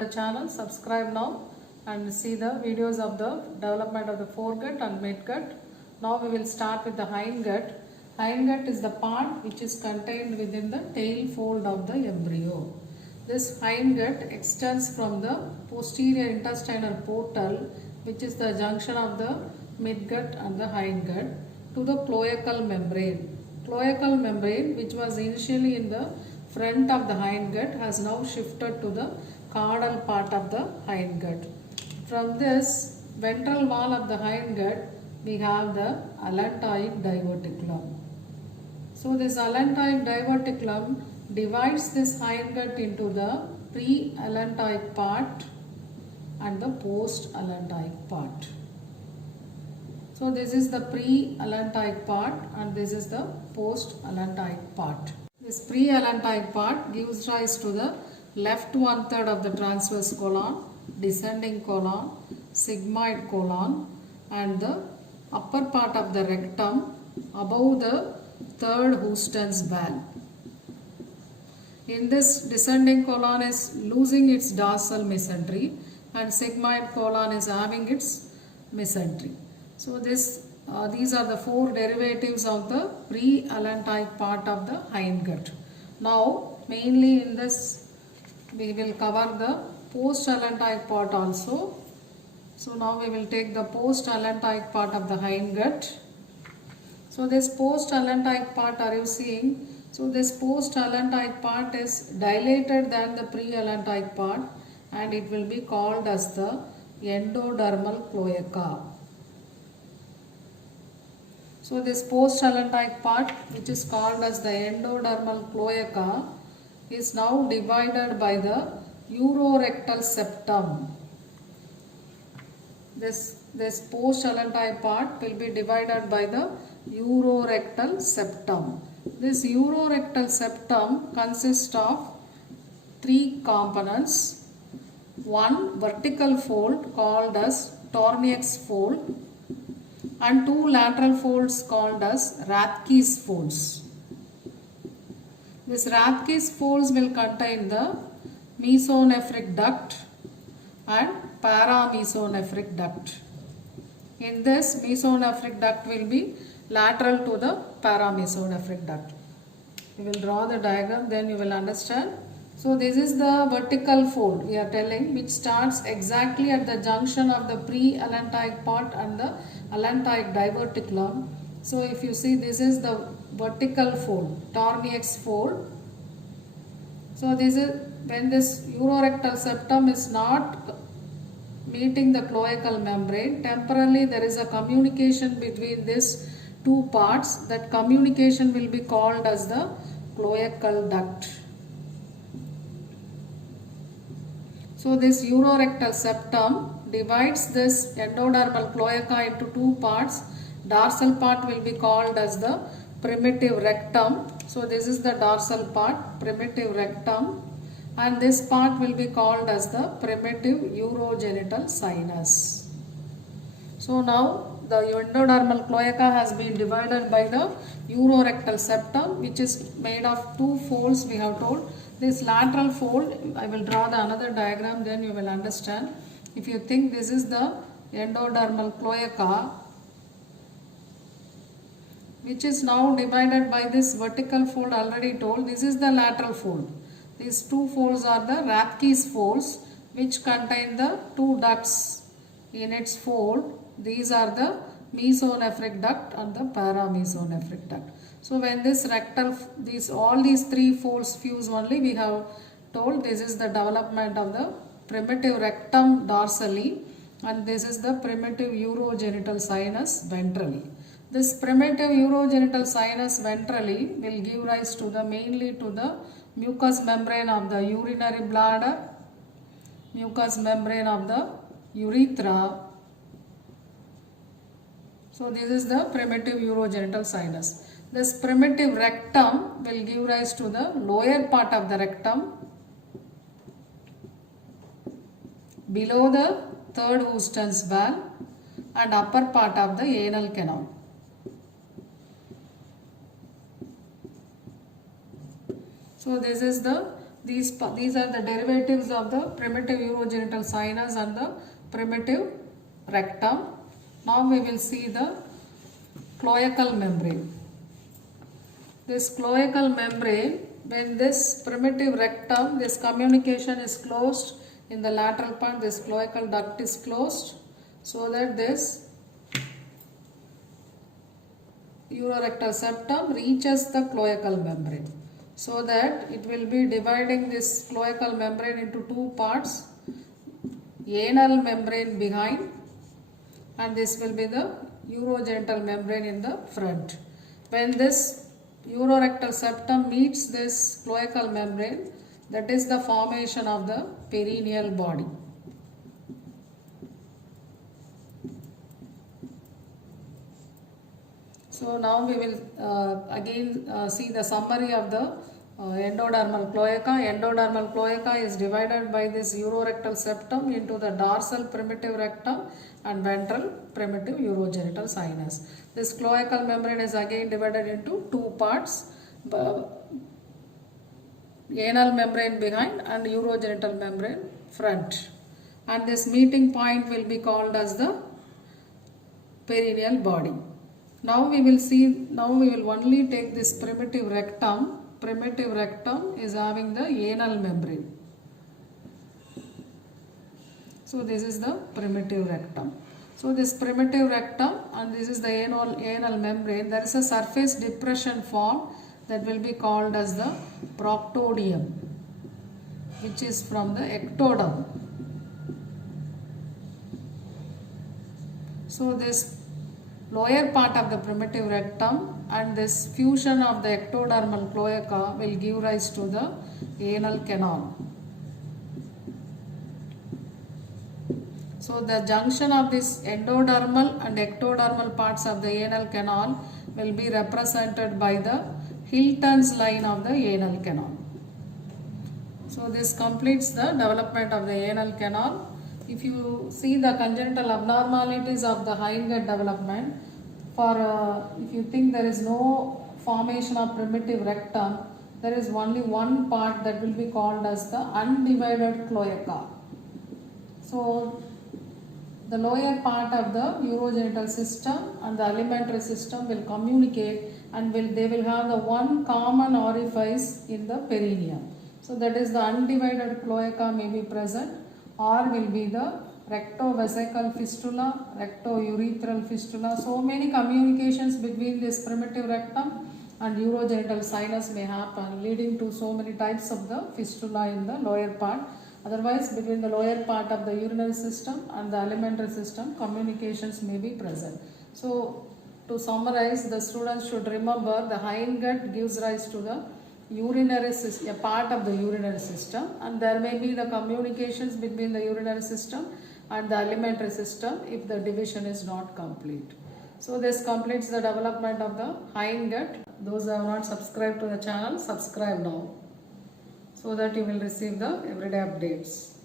The channel, subscribe now and see the videos of the development of the foregut and midgut. Now we will start with the hindgut. Hindgut is the part which is contained within the tail fold of the embryo. This hindgut extends from the posterior intestinal portal, which is the junction of the midgut and the hindgut, to the cloacal membrane. Cloacal membrane, which was initially in the front of the hindgut, has now shifted to the caudal part of the hindgut. From this ventral wall of the hindgut, we have the allantoic diverticulum. So this allantoic diverticulum divides this hindgut into the pre-allantoic part and the post-allantoic part. So this is the pre-allantoic part and this is the post-allantoic part. This pre-allantoic part gives rise to the left 1/3 of the transverse colon, descending colon, sigmoid colon, and the upper part of the rectum above the third Houston's valve. In this, descending colon is losing its dorsal mesentery and sigmoid colon is having its mesentery. So these are the four derivatives of the pre-allantoic part of the hindgut. Now mainly in this we will cover the post-allantoic part also. So now we will take the post-allantoic part of the hindgut. So this post-allantoic part, are you seeing? So this post-allantoic part is dilated than the pre-allantoic part and it will be called as the endodermal cloaca. So this post-allantoic part, which is called as the endodermal cloaca, is now divided by the urorectal septum. This post-allantoic part will be divided by the urorectal septum. This urorectal septum consists of three components. One vertical fold called as TOURNEUX fold and two lateral folds called as RATHKE'S folds. This RATHKE'S folds will contain the mesonephric duct and paramesonephric duct. In this, mesonephric duct will be lateral to the paramesonephric duct. We will draw the diagram, then you will understand. So this is the vertical fold we are telling, which starts exactly at the junction of the pre-allantoic part and the allantoic diverticulum. So if you see, this is the vertical fold, TOURNEUX fold. So this is when this urorectal septum is not meeting the cloacal membrane. Temporarily there is a communication between these two parts. That communication will be called as the cloacal duct. So this urorectal septum divides this endodermal cloaca into two parts. Dorsal part will be called as the primitive rectum. So this is the dorsal part, primitive rectum, and this part will be called as the primitive urogenital sinus. So now the endodermal cloaca has been divided by the urorectal septum, which is made of two folds we have told. This lateral fold, I will draw the another diagram, then you will understand. If you think this is the endodermal cloaca, which is now divided by this vertical fold already told, this is the lateral fold. These two folds are the RATHKE'S folds, which contain the two ducts in its fold. These are the mesonephric duct and the paramesonephric duct. So when this rectal, all these three folds fuse only, we have told this is the development of the primitive rectum dorsally and this is the primitive urogenital sinus ventrally. This primitive urogenital sinus ventrally will give rise to the mainly to the mucous membrane of the urinary bladder, mucous membrane of the urethra. So this is the primitive urogenital sinus. This primitive rectum will give rise to the lower part of the rectum below the third Houston's valve and upper part of the anal canal. So this is the These are the derivatives of the primitive urogenital sinus and the primitive rectum. Now we will see the cloacal membrane. This cloacal membrane, when this primitive rectum, this communication is closed in the lateral part, this cloacal duct is closed, so that this urorectal septum reaches the cloacal membrane. So that it will be dividing this cloacal membrane into two parts, anal membrane behind, and this will be the urogenital membrane in the front. When this urorectal septum meets this cloacal membrane, that is the formation of the perineal body. So now we will again see the summary of the endodermal cloaca. Endodermal cloaca is divided by this urorectal septum into the dorsal primitive rectum and ventral primitive urogenital sinus. This cloacal membrane is again divided into two parts, anal membrane behind and urogenital membrane front. And this meeting point will be called as the perineal body. Now we will only take this primitive rectum. Primitive rectum is having the anal membrane. So this is the primitive rectum. So this primitive rectum and this is the anal membrane. There is a surface depression formed that will be called as the PROCTODEUM, which is from the ectoderm. So this lower part of the primitive rectum and this fusion of the ectodermal cloaca will give rise to the anal canal. So the junction of this endodermal and ectodermal parts of the anal canal will be represented by the Hilton's line of the anal canal. So this completes the development of the anal canal. If you see the congenital abnormalities of the hindgut development, if you think there is no formation of primitive rectum, there is only one part that will be called as the undivided cloaca. So the lower part of the urogenital system and the alimentary system will communicate and they will have the one common orifice in the perineum. So that is the undivided cloaca may be present, or will be the rectovesical fistula, rectourethral fistula. So many communications between this primitive rectum and urogenital sinus may happen, leading to so many types of the fistula in the lower part. Otherwise, between the lower part of the urinary system and the alimentary system, communications may be present. So to summarize, the students should remember the hindgut gives rise to the urinary system, a part of the urinary system, and there may be the communications between the urinary system and the alimentary system if the division is not complete. So this completes the development of the hindgut. Those who have not subscribed to the channel, subscribe now so that you will receive the everyday updates.